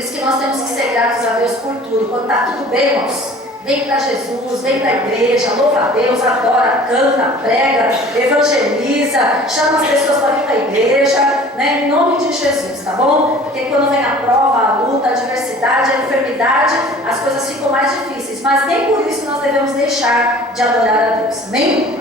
isso que nós temos que ser gratos a Deus por tudo. Quando está tudo bem, irmãos, vem para Jesus, vem para a igreja, louva a Deus, adora, canta, prega, evangeliza, chama as pessoas para vir para a igreja, né? Em nome de Jesus, tá bom? Porque quando vem a prova, a luta, a adversidade, a enfermidade, as coisas ficam mais difíceis. Mas nem por isso nós devemos deixar de adorar a Deus. Amém?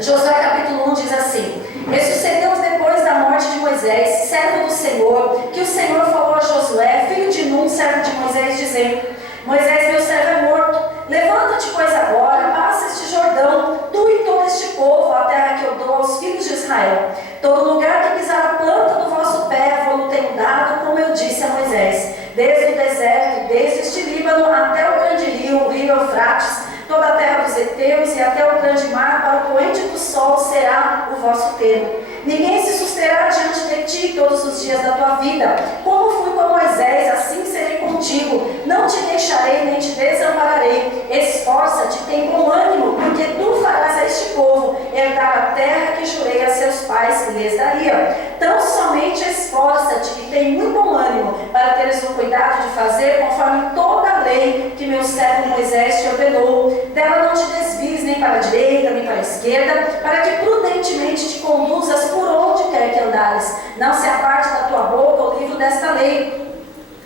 Josué capítulo 1 diz assim: e sucedeu depois da morte de Moisés, servo do Senhor, que o Senhor falou a Josué, filho de Nun, servo de Moisés, dizendo: Moisés, meu servo, é morto. Levanta-te, pois, agora, passa este Jordão, tu e todo este povo, a terra que eu dou aos filhos de Israel. Todo lugar que pisar a planta do vosso pé, vou-lo tenho dado, como eu disse a Moisés, desde o deserto, desde este Líbano até o grande rio, o rio Eufrates, toda a terra dos heteus e até o grande mar, para o poente do sol será o vosso termo. Ninguém se susterá diante de ti todos os dias da tua vida. Como fui com Moisés, assim serei contigo. Não te deixarei, nem te desampararei. Esforça-te, tem bom ânimo, porque tu farás a este povo herdar a terra que jurei a seus pais que lhes daria. Tão somente esforça-te e tem muito bom ânimo, para teres o cuidado de fazer conforme toda a lei que meu servo Moisés te ordenou. Dela não te desvies nem para a direita, nem para a esquerda, para que prudentemente te conduzas por onde quer que andares. Não se aparte da tua boca o livro desta lei.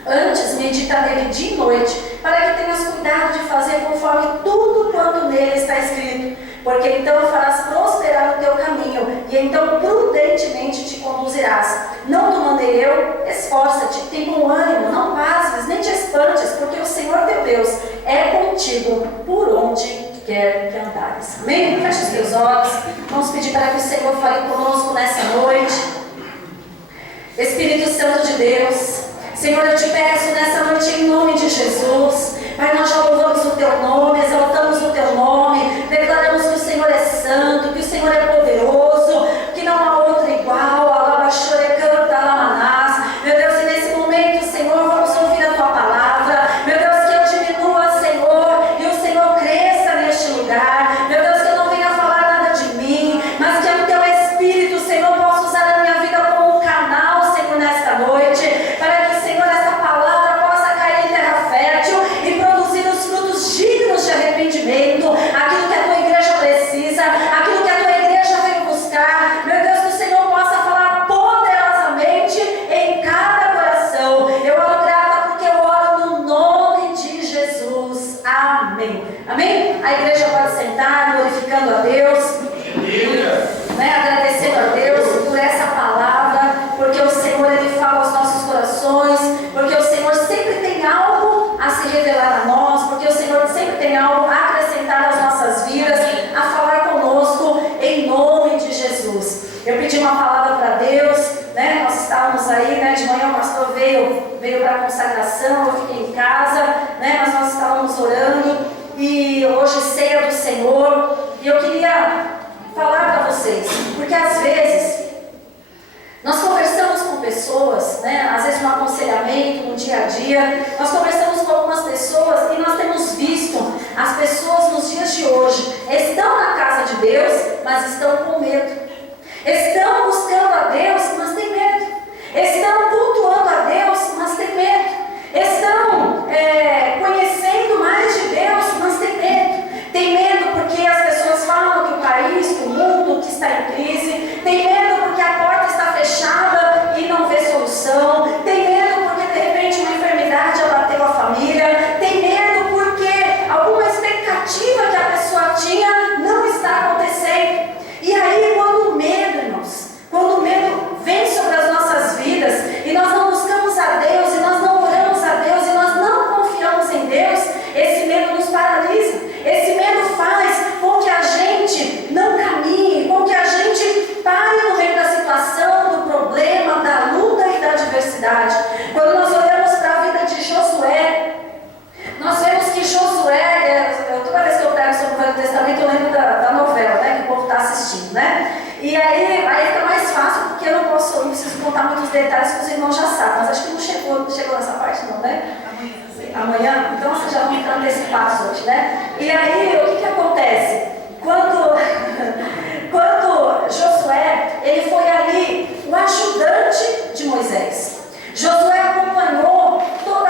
Antes medita nele dia e noite, para que tenhas cuidado de fazer conforme tudo quanto nele está escrito. Porque então farás prosperar o teu caminho, e então prudentemente te conduzirás. Não te mandei eu? Esforça-te, tem bom ânimo, não pasmes, nem te espantes, porque o Senhor teu Deus é contigo por onde quer que andares. Amém? Feche os teus olhos. Vamos pedir para que o Senhor fale conosco nessa noite. Espírito Santo de Deus, Senhor, eu te peço nessa noite em nome de Jesus. Pai, nós já louvamos o teu nome, exaltamos o teu nome, declaramos que o Senhor é santo, que o Senhor é poderoso, que não há outro igual. Alabaxore canta alamanás. Meu Deus, e nesse momento, Senhor, vamos ouvir a tua palavra. Meu Deus, que eu diminua, Senhor, e o Senhor cresça neste lugar. Meu Deus, que eu não venha falar nada de mim, mas que o teu Espírito, Senhor, possa usar a minha vida como um canal, Senhor, nesta noite, para que, Senhor, essa palavra possa cair em terra fértil e produzir os frutos dignos de arrependimento, aquilo que a tua igreja precisa, aquilo que a tua igreja veio buscar. Meu Deus, que o Senhor possa falar poderosamente em cada coração. Eu oro grata porque eu oro no nome de Jesus. Amém. Amém? A igreja pode sentar, glorificando a Deus, né? Agradecendo a Deus por essa palavra, porque o Senhor, Ele fala aos nossos corações, porque o Senhor sempre tem algo a se revelar a nós, porque o Senhor sempre tem algo a acrescentar às nossas vidas, a falar conosco em nome de Jesus. Eu pedi uma palavra para Deus, né? Nós estávamos aí, né? De manhã o pastor veio para a consagração, eu fiquei em casa, né? Mas nós estávamos orando, e hoje ceia do Senhor, e eu queria falar para vocês, porque às vezes nós conversamos com pessoas, né? Às vezes no aconselhamento, no dia a dia, nós conversamos com algumas pessoas e nós temos visto as pessoas nos dias de hoje estão na casa de Deus, mas estão com medo. Estão buscando a Deus, mas têm medo. Estão cultuando a Deus, mas têm medo. Estão conhecendo mais de Deus, mas têm medo. Tem medo porque as pessoas falam que o país, que o mundo que está em crise. Tem medo porque a porta está fechada e não vê solução. Tem medo porque de repente uma enfermidade abateu a família. Tem medo porque alguma expectativa que a pessoa tinha não está acontecendo. E aí quando o medo, irmãos, quando o medo vem sobre as nossas vidas e nós não buscamos a Deus, e nós não oramos a Deus, e nós não confiamos em Deus, esse medo nos paralisa. Esse medo faz com que a gente não caminhe, com que a gente pare no meio da situação, do problema, da luta e da adversidade. Quando nós olhamos para a vida de Josué, nós vemos que Josué, toda vez que eu pego sobre o Velho Testamento, eu lembro da novela, né, que o povo está assistindo, né? E aí fica mais fácil, porque eu não preciso contar muitos detalhes que os irmãos já sabem, mas acho que não chegou nessa parte não, né? Amanhã? Então vocês já vão ficar antecipados hoje, né? E aí, o que acontece? Quando Josué, ele foi ali o ajudante de Moisés. Josué acompanhou toda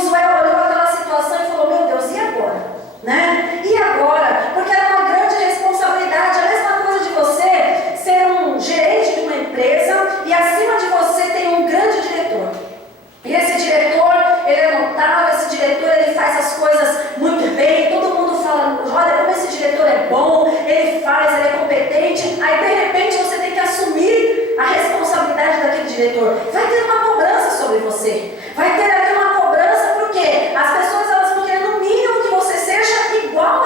Josué olhou aquela situação e falou: meu Deus, e agora? Né? E agora? Porque era uma grande responsabilidade. A mesma coisa de você ser um gerente de uma empresa e acima de você tem um grande diretor. E esse diretor, ele é notável, esse diretor, ele faz as coisas muito bem, todo mundo fala: olha como esse diretor é bom, ele faz, ele é competente. Aí de repente você tem que assumir a responsabilidade daquele diretor. Vai ter uma cobrança sobre você, vai ter ali uma cobrança, porque as pessoas elas vão querer no mínimo que você seja igual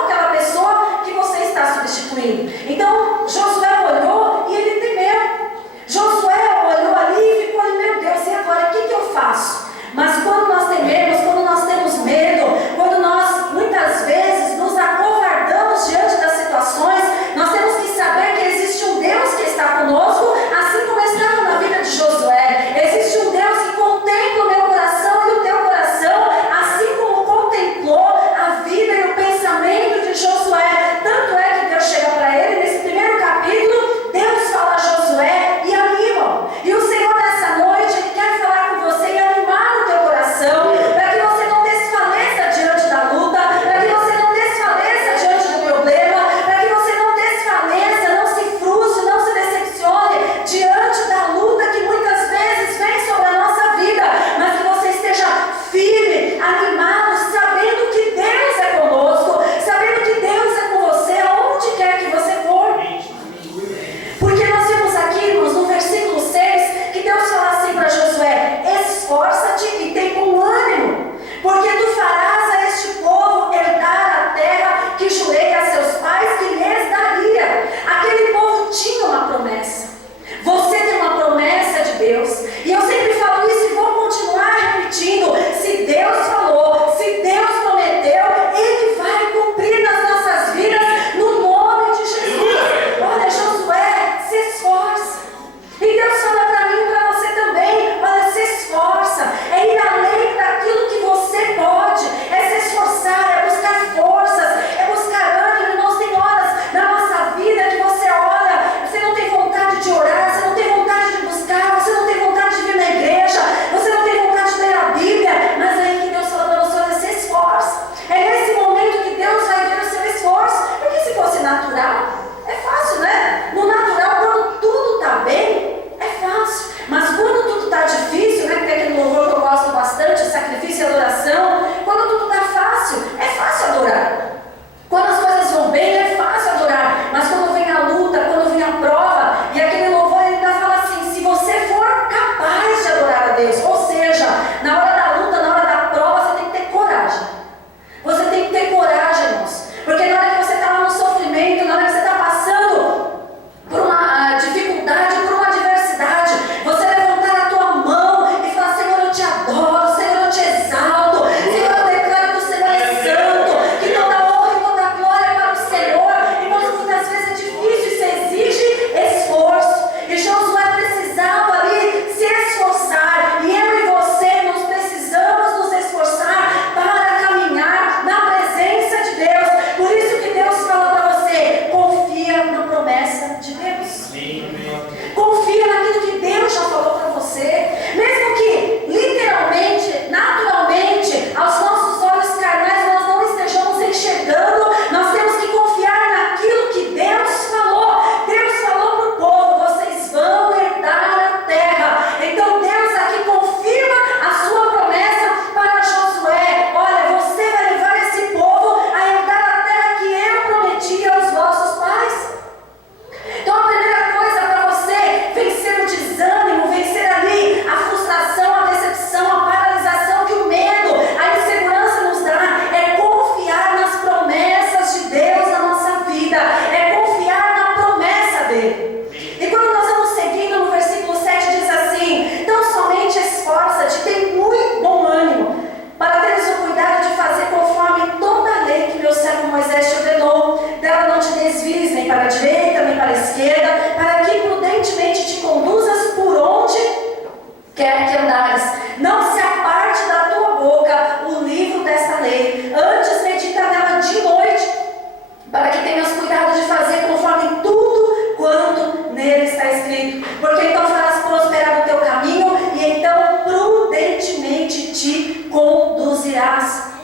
irás.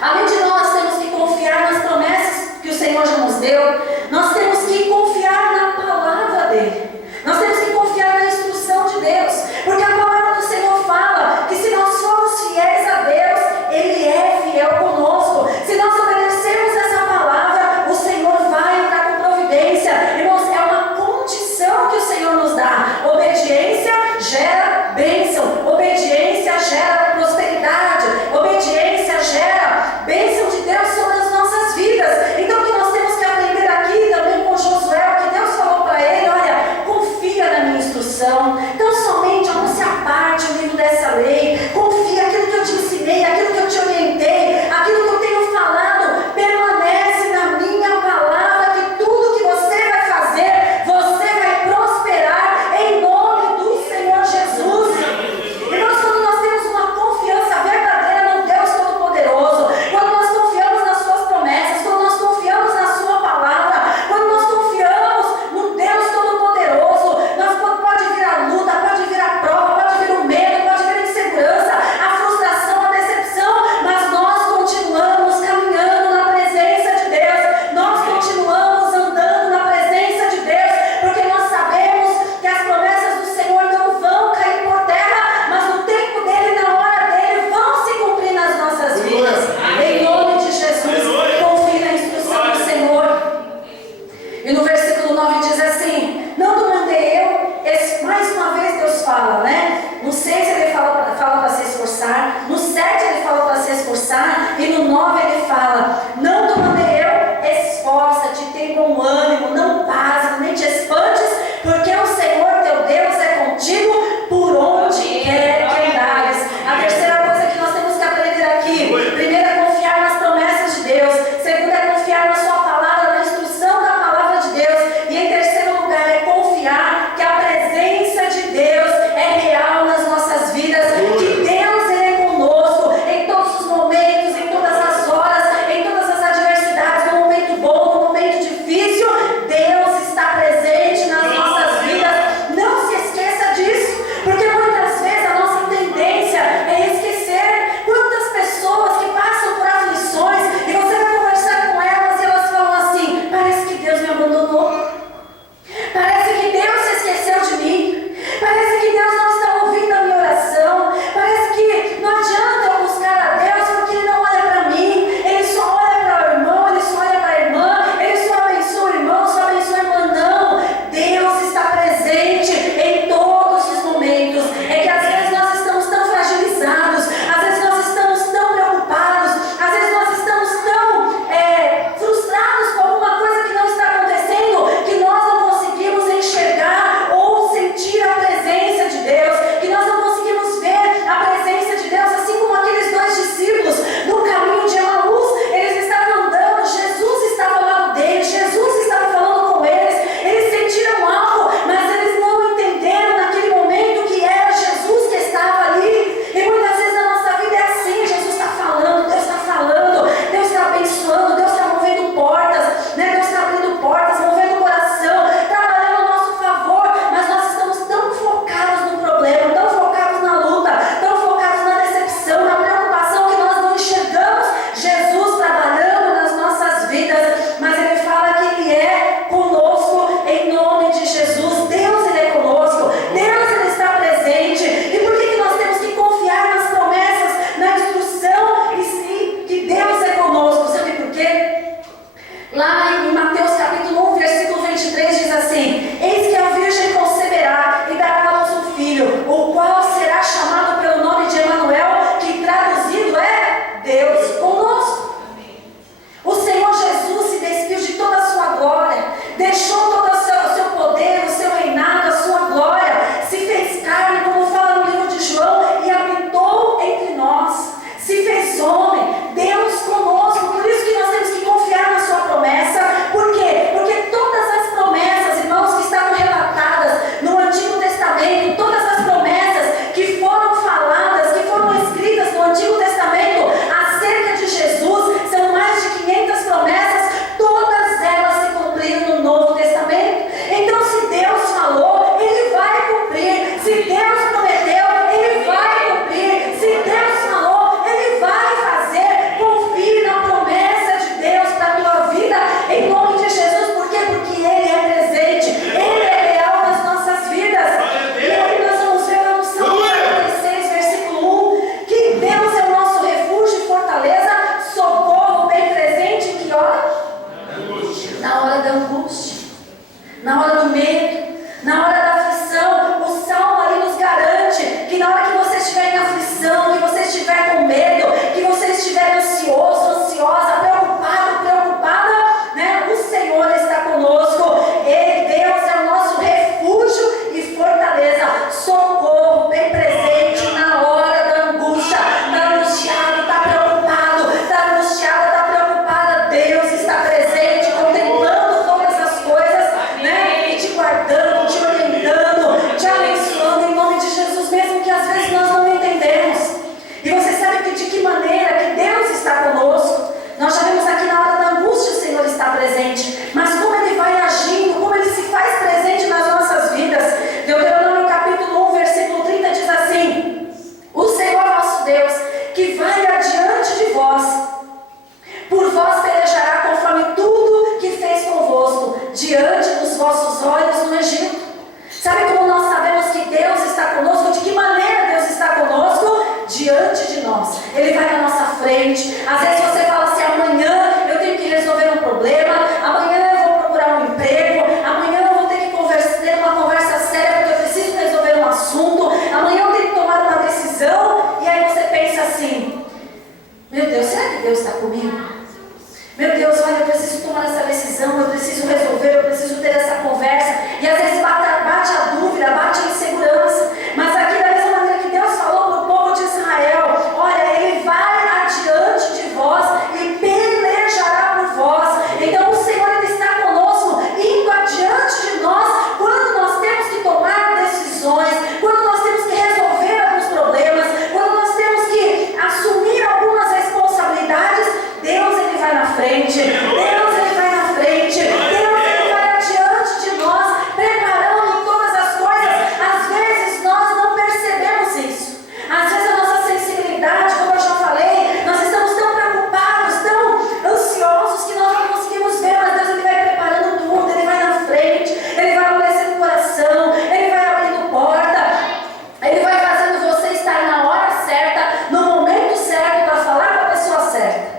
Além de nós temos que confiar nas promessas que o Senhor já nos deu, nós temos que confiar na palavra dele. Nós temos que confiar na instrução de Deus, porque a palavra do Senhor fala que se nós formos fiéis a Deus, Ele é fiel conosco. Se nós obedecermos essa palavra, o Senhor vai entrar com providência. Irmãos, é uma condição que o Senhor nos dá. Obediência gera bênção, obediência gera prosperidade, obediência gera bênção de Deus sobre as nossas vidas. Então o que nós temos que aprender aqui também com Josué, que Deus falou para ele: olha, confia na minha instrução, então somente não se aparte o livro dessa lei, confia aquilo que eu te ensinei, aquilo que eu te orientei, aquilo que eu tenho falado, permanece na minha palavra, que tudo que você vai fazer, você vai prosperar em nome do Senhor Jesus. E nós, quando nós temos uma confiança verdadeira no Deus Todo-Poderoso, quando nós confiamos nas suas promessas, quando nós confiamos na sua palavra, quando nós confiamos no Deus Todo-Poderoso, pode vir a luta, pode vir a prova, pode vir o medo, pode vir a insegurança, a frustração, a decepção, mas nós continuamos caminhando na presença de Deus, nós continuamos andando na presença de Deus, porque nós sabemos que as promessas do Senhor não vão cair por terra, mas no tempo dele, na hora dele, vão se cumprir nas nossas vidas. Em nome de Jesus, confie na instrução do Senhor. E no versículo 9 diz assim: não te mandei eu, mais uma vez Deus fala, né? No 6 ele fala para se esforçar, no 7 ele fala para se esforçar, e no 9 ele fala: não te mandei eu, esforça-te, tem bom ânimo, não passe, nem te espantes, porque o Senhor teu Deus é contigo por onde quer que andares. A terceira coisa que nós temos que aprender aqui: primeiro é confiar nas promessas de Deus, segundo é confiar na sua palavra, na instrução da palavra de Deus, e em terceiro lugar é confiar que a presença de Deus é real nas nossas vidas, que Deus é conosco em todos os momentos, em todas as horas, em todas que vai adiante de vós. Por vós pelejará conforme tudo que fez convosco, diante dos vossos olhos no Egito. Sabe como nós sabemos que Deus está conosco? De que maneira Deus está conosco? Diante de nós. Ele vai na nossa frente. Às vezes você fala assim: amanhã eu tenho que resolver um problema, amanhã eu vou procurar um emprego, amanhã eu vou ter que ter uma conversa séria porque eu preciso resolver um assunto, amanhã eu tenho que tomar uma decisão. E aí você pensa assim: meu Deus, será que Deus está comigo? Meu Deus, olha, eu preciso tomar essa decisão, eu preciso resolver, eu preciso ter essa conversa. E às vezes bate a dúvida, bate a insegurança. Mas aqui, da mesma maneira que Deus falou para o povo de Israel: olha, Ele vai adiante de vós e pelejará por vós. Então o Senhor, Ele está conosco, indo adiante de nós, quando nós temos que tomar decisões, quando nós temos que resolver alguns problemas, quando nós temos que assumir algumas responsabilidades. Deus, Ele vai na frente. Deus, Ele vai na frente. Deus, Ele vai adiante de nós, preparando todas as coisas. Às vezes nós não percebemos isso. Às vezes a nossa sensibilidade, como eu já falei, nós estamos tão preocupados, tão ansiosos, que nós não conseguimos ver. Mas Deus, Ele vai preparando tudo. Ele vai na frente. Ele vai amolecendo o coração. Ele vai abrindo porta. Ele vai fazendo você estar na hora certa, no momento certo, para falar com a pessoa certa.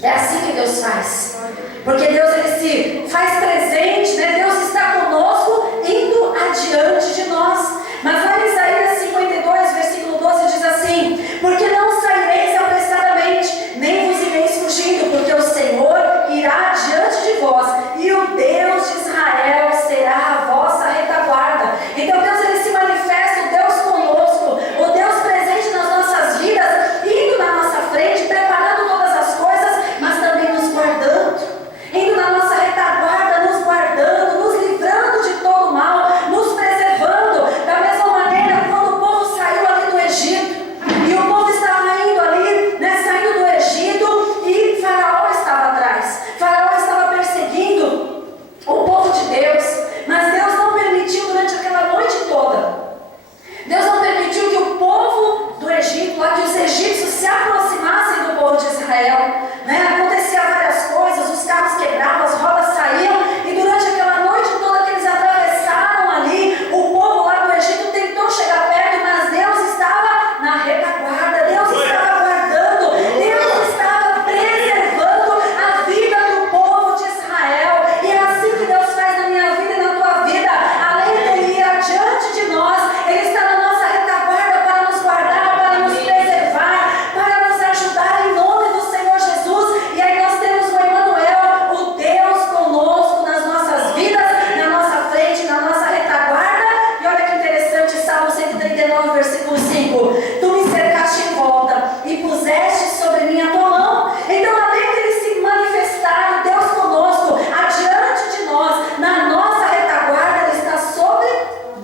É assim que Deus faz. Porque Deus, Ele se faz presente, né? Deus está conosco, indo adiante de nós. Mas lá em Isaías 52, versículo 12, diz assim: porque não saireis apressadamente, nem vos ireis fugindo, porque o Senhor irá adiante de vós, e o Deus de Israel será a vossa retaguarda. Então Deus, Ele se manifesta, o Deus conosco, o Deus presente nas nossas vidas, indo na nossa frente, preparando todas as coisas, mas também nos guardando, indo na nossa retaguarda, nos guardando, nos livrando de todo mal, nos preservando. Da mesma maneira, quando o povo saiu ali do Egito, e o povo estava indo ali, né, saindo do Egito, e Faraó estava atrás. Faraó estava perseguindo o povo de Deus, mas Deus não permitiu durante aquela noite toda. Deus não permitiu que o povo do Egito, lá que os egípcios se aproximassem do povo de Israel, né? Acontecia várias coisas, os carros quebravam, as rodas saíam, e durante aquela noite toda que eles atravessaram ali, o povo lá do Egito tentou chegar perto, mas Deus estava na retaguarda, Deus estava guardando, Deus estava preservando a vida do povo de Israel. E é assim que Deus faz na minha vida e na tua vida. Além de Ele ir adiante de nós, Ele está na nossa retaguarda para nos guardar, para nos preservar, para nos ajudar em nome do Senhor Jesus. E aí nós temos o Emmanuel, o Deus conosco nas nossas vidas, na nossa frente, na nossa retaguarda. E olha que interessante, Salmo 139, versículo 5: tu me cercaste em volta e puseste sobre mim a tua mão. Então, além de Ele se manifestar, o Deus conosco, adiante de nós, na nossa retaguarda, Ele está sobre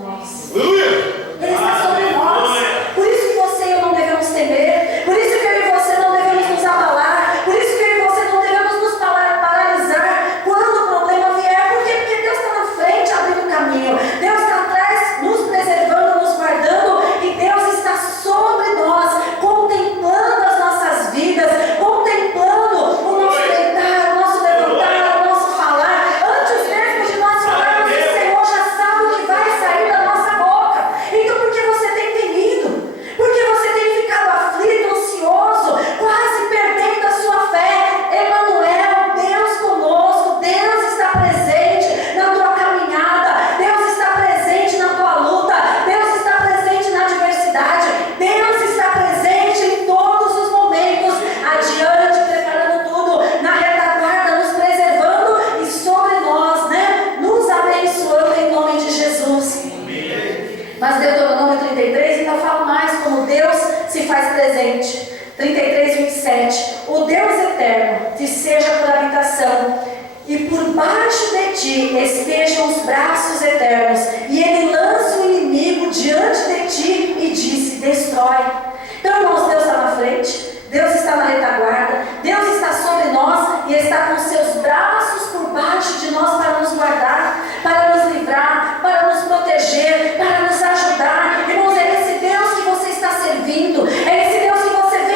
nós. Ele está sobre nós. Por isso que você e eu não devemos temer. Por isso que eu e você não devemos nos abalar. Por isso que eu e você não devemos nos paralisar quando o problema vier. Por quê? Porque Deus está na frente abrindo o caminho. Deus está atrás nos preservando, nos guardando. E Deus está sobre nós, contemplando as nossas vidas, contemplando o nosso deitar, o nosso levantar, o nosso falar. Antes mesmo de nós falarmos, o Senhor já sabe o que vai sair da nossa boca. Então por que você tem temido? Por que você tem ficado aflito, ansioso, quase perdendo a sua fé? Emmanuel, Deus conosco, Deus está presente na tua caminhada, Deus está presente na tua luta, Deus está presente na adversidade, Deus está presente em todos os momentos, adiante, preparando tudo, na retaguarda, nos preservando e sobre nós, né, nos abençoando em nome de Jesus. Mas Deuteronômio 33 ainda fala mais como Deus se faz presente. 33, 27: o Deus eterno te seja por habitação, e por baixo de ti estejam os braços eternos, e Ele lança o inimigo diante de ti e disse: destrói. Então, irmãos, Deus está na frente, Deus está na retaguarda, Deus está sobre nós e está com seus braços por baixo de nós para nos guardar, para nos livrar, para nos proteger, para nos ajudar. Irmãos, é esse Deus que você está servindo, é esse Deus que você vê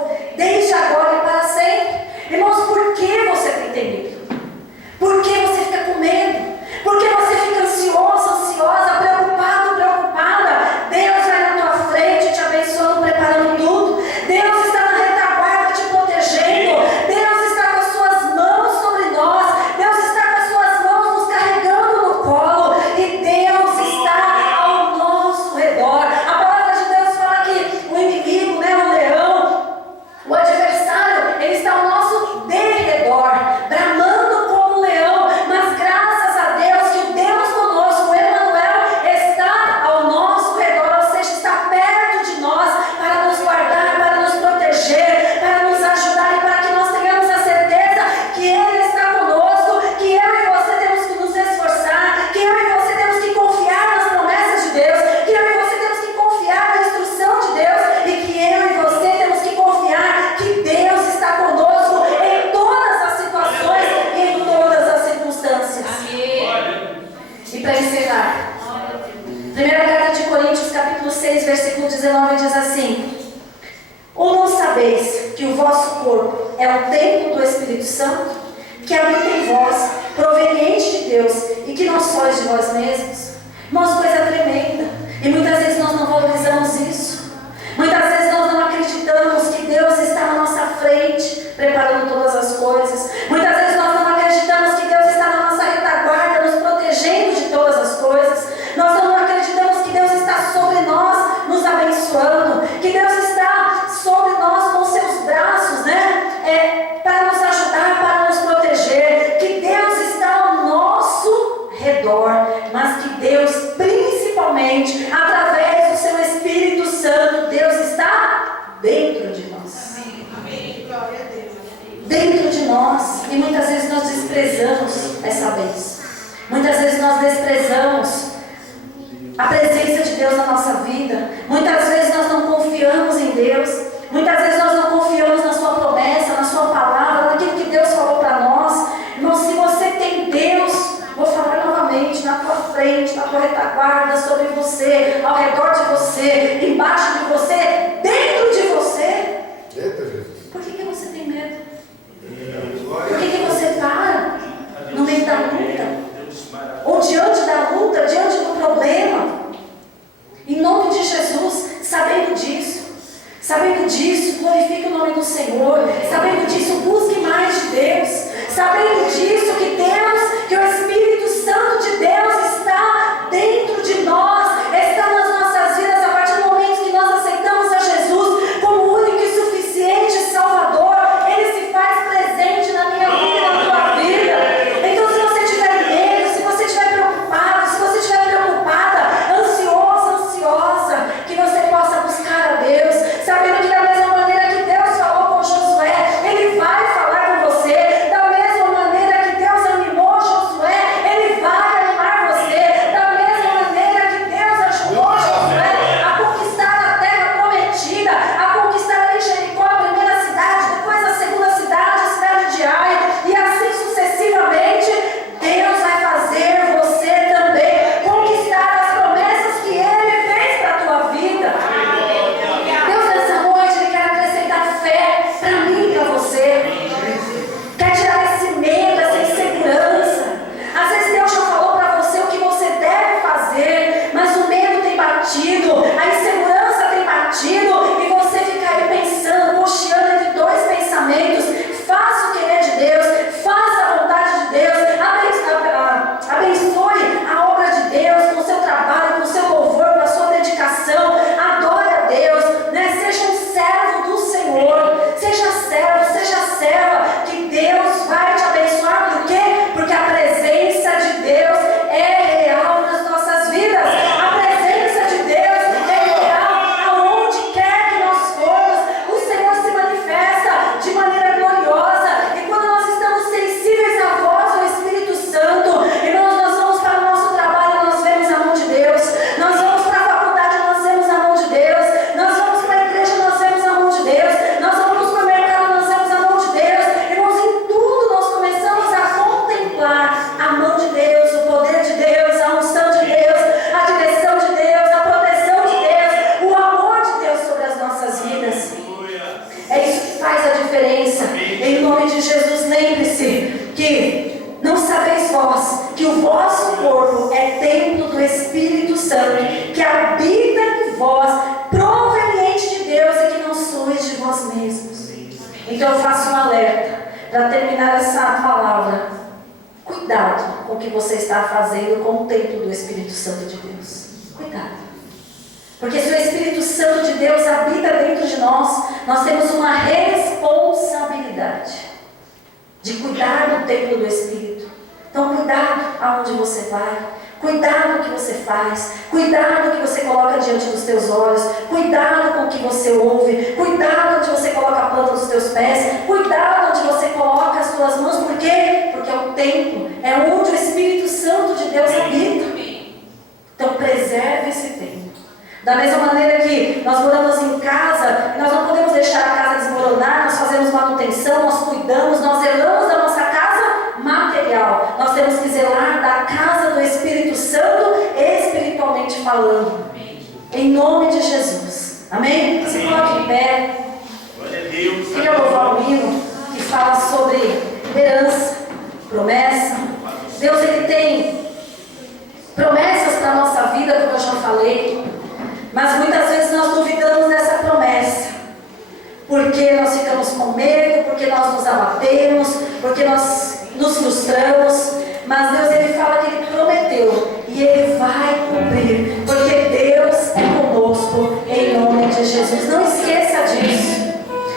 novo, desde agora e para sempre. Irmãos, por que você tem temido? Por que você fica com medo? Por que você fica ansioso, ansiosa, preocupado, preocupada? Deus vai na tua frente, te abençoando, preparando tudo. Deus está na retaguarda te protegendo. Deus está com as suas mãos sobre nós. Deus está com as suas mãos nos carregando no colo. E Deus está ao nosso redor. A palavra de Deus fala que o inimigo, o leão, o adversário, ele está ao nosso derredor, bramando como um leão. Mas graças a Deus que o Deus conosco, o Emanuel, está ao nosso redor, ou seja, está perto de nós para nos guardar, para nos proteger, para nos ajudar e para que nós tenhamos a certeza que Ele está conosco, que eu e você temos que nos esforçar, que eu e você temos que confiar nas promessas de Deus, que eu e você temos que confiar na instrução de Deus e que eu e você temos que confiar que Deus está conosco em todas as situações e em todas as circunstâncias. E para encerrar, 1ª carta de Coríntios, capítulo 6, versículo 19, diz assim: ou não sabeis que o vosso corpo é o templo do Espírito Santo, que habita em vós, proveniente de Deus, e que não sois de vós mesmos? Irmãos, coisa tremenda. E muitas vezes nós não valorizamos isso. Muitas vezes nós não acreditamos que Deus está na nossa frente, preparando todas as coisas. Muitas vezes nós não acreditamos que Deus está na nossa retaguarda, nos protegendo de todas as coisas. Nós não acreditamos que Deus está sobre nós, nos abençoando, que Deus está sobre nós com seus braços, para nos ajudar, para nos proteger, que Deus está ao nosso redor, mas que Deus, principalmente, através do seu Espírito Santo, Deus está dentro de nós. Amém. Glória a Deus. Dentro de nós. E muitas vezes nós desprezamos essa bênção. Muitas vezes nós desprezamos a presença de Deus na nossa vida. Muitas vezes nós não confiamos em Deus. Muitas vezes nós não confiamos na sua promessa, na sua palavra, naquilo que Deus falou para nós. Irmão, se você tem Deus, vou falar novamente, na tua frente, na tua retaguarda, sobre você, ao redor de você, embaixo de você, dentro de você, por que você tem medo? Por que você para no meio da luta? Ou diante da luta, diante do problema? Em nome de Jesus, sabendo disso, glorifique o nome do Senhor. Sabendo disso, busque mais de Deus. Sabendo disso, que o Espírito Santo de Deus está dentro de nós, está nas nossas vidas, a partir do momento que nós aceitamos a Jesus como o único e suficiente Salvador. Ele se faz presente na minha vida e na tua vida. Então, se você tiver medo, se você estiver preocupado, se você estiver preocupada, ansioso, ansiosa, que você possa buscar a Deus, sabendo que da mesma maneira que Deus falou com Josué, Ele vai falar com você. Da mesma maneira que não sabeis vós que o vosso corpo é templo do Espírito Santo, que habita em vós, proveniente de Deus, e que não sois de vós mesmos. Então eu faço um alerta para terminar essa palavra. Cuidado com o que você está fazendo com o templo do Espírito Santo de Deus. Cuidado. Porque se o Espírito Santo de Deus habita dentro de nós, nós temos uma responsabilidade de cuidar do templo do Espírito. Então cuidado aonde você vai, cuidado do que você faz, cuidado do que você coloca diante dos teus olhos, cuidado com o que você ouve, cuidado onde você coloca a planta dos teus pés, cuidado onde você coloca as tuas mãos. Por quê? Porque o templo é onde o Espírito Santo de Deus habita. Então preserve esse templo. Da mesma maneira que nós moramos em casa, nós não podemos deixar a casa desmoronar, nós fazemos manutenção, nós cuidamos, nós zelamos da nossa casa material. Nós temos que zelar da casa do Espírito Santo, espiritualmente falando. Em nome de Jesus. Amém? Se coloque em pé. Queria louvar um hino que fala sobre herança, promessa. Deus, Ele tem promessas para a nossa vida, como eu já falei. Mas muitas vezes nós duvidamos dessa promessa, porque nós ficamos com medo, porque nós nos abatemos, porque nós nos frustramos. Mas Deus, Ele fala que Ele prometeu e Ele vai cumprir, porque Deus é conosco, em nome de Jesus. Não esqueça disso.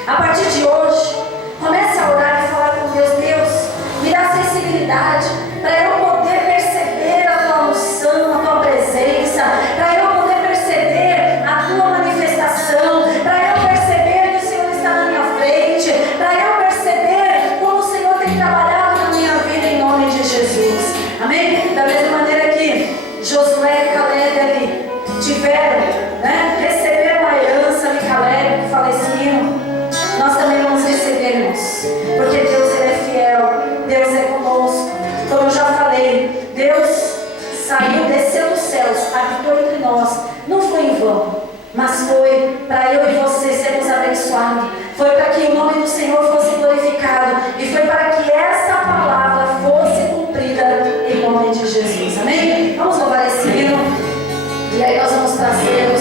A partir de hoje, comece a orar e falar com Deus. Deus, me dá sensibilidade para eu poder perceber a Tua unção, a Tua presença, para eu poder perceber a Tua manifestação, para eu perceber que o Senhor está na minha frente, para eu perceber como o Senhor tem trabalhado na minha vida, em nome de Jesus. Amém? Da mesma maneira que Josué e Caleb ali tiveram